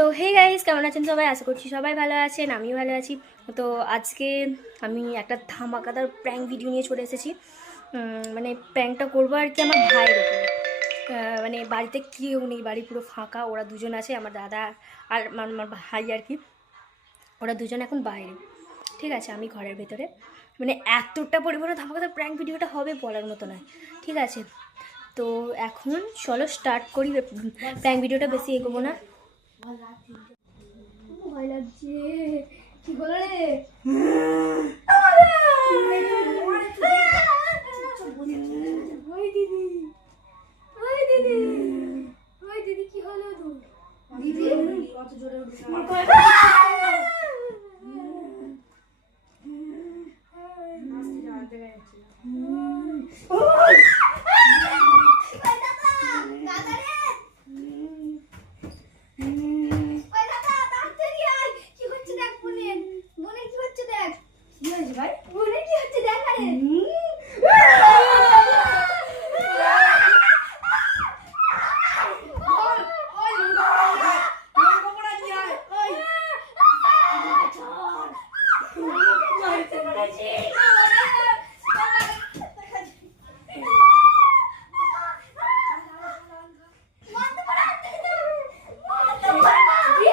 So hey guys কেমন আছেন সবাই? আশা করছি সবাই ভালো আছেন, আমিও ভালো আছি। তো আজকে আমি একটা ধামাকাদার প্র্যাঙ্ক ভিডিও নিয়ে চলে এসেছি। মানে প্র্যাঙ্কটা করব আর কি আমার ভাইয়ের ওপরে মানে বাড়িতে কেউ নেই, বাড়ি পুরো ফাঁকা, ওরা দুজন আছে, আমার দাদা আর আমার আমার ভাই আর কি। ওরা দুজন এখন বাইরে। ঠিক আছে, আমি ঘরের ভেতরে। মানে এতটা পরিমাণে ধামাকাদার প্র্যাঙ্ক ভিডিওটা হবে বলার মতো নয়। ঠিক আছে, তো এখন চলো স্টার্ট করি। প্র্যাঙ্ক ভিডিওটা বেশি এগোবো না। ভয় লাগছে কি হলো রে ওই দিদি ওই দিদি ওই দিদি কি হলো তোর দিদি কত জোরে ওই দাদা তাড়াতাড়ি আয় কি হচ্ছে দেখ বোনের বোনের কি হচ্ছে দেখ কি হয়েছে ভাই বোনের কি হচ্ছে দেখ আরে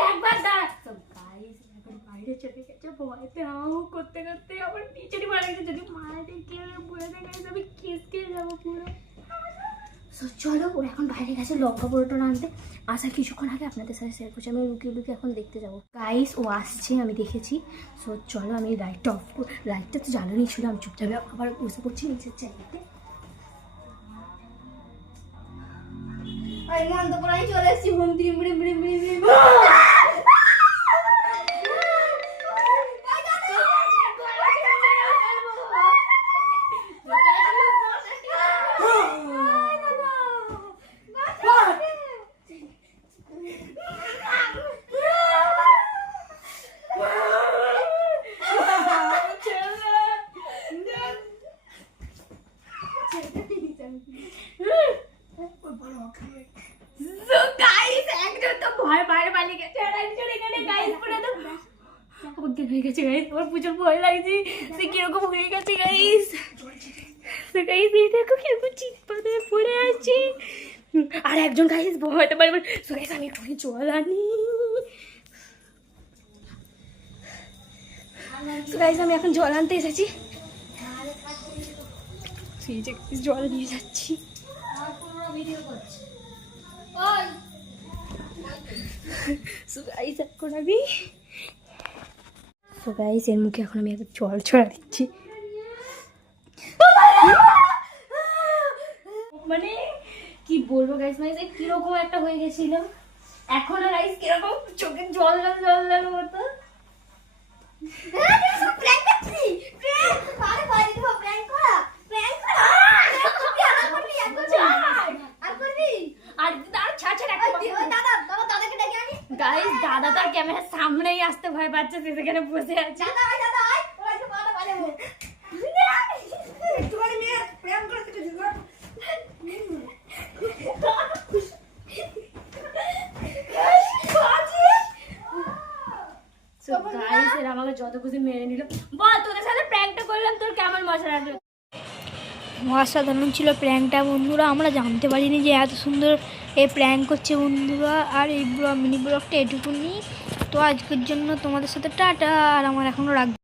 একবার দাঁড়া তো গাইস এখন বাইরে চলে গেছে ভয়তে হাউ করতে করতে আবার নিচে মারা গেছে যদি মারা যায় কেউ বলে guys, আমি কেসকে যাব পুরো। So, চলো ও এখন বাইরে গেছে লঙ্কা পরোটা আনতে। আসার কিছুক্ষণ আগে আপনাদের সাথে শেয়ার করছি আমি লুকিয়ে লুকিয়ে এখন দেখতে যাব। গাইস ও আসছে আমি দেখেছি। সো চলো আমি লাইটটা অফ লাইটটা তো জ্বালানি ছিল আমি চুপচাপ আবার বসে পড়ছি নিচের চাইতে চলে এসেছি মৃম মৃম মৃম আমার প্রচুর ভয় লাগছে সে কীরকম হয়ে গেছে গাইস তো গাইস এই দেখো কীরকম চিৎপাতে পড়ে আছে। আর একজন গাইস ভয়তে পারবে সো গাইস আমি একটু জল আনি। তো গাইস আমি এখন জল আনতে এসেছি। সেই জল নিয়ে যাচ্ছি। সো গাইস এখন আমি সো এর মুখে এখন আমি জল ছড়া দিচ্ছি। কি বলব গাইস মানে যে কীরকম একটা হয়ে গেছিল। এখন গাইস কীরকম চোখে জল জল জল জল মতো। দাদা তার ক্যামেরার সামনেই আসতে ভয় পাচ্ছে সেখানে বসে আছে। নিল বল, তোদের সাথে প্র্যাঙ্কটা করলাম, তোর কেমন মজা লাগল? অসাধারণ ছিল প্র্যাঙ্কটা বন্ধুরা, আমরা জানতে পারিনি যে এত সুন্দর এ প্র্যাঙ্ক করছে বন্ধুরা, আর এই মিনি ব্লগটা এটুকুনি। তো আজকের জন্য তোমাদের সাথে টাটা, আর আমার এখনও রাখ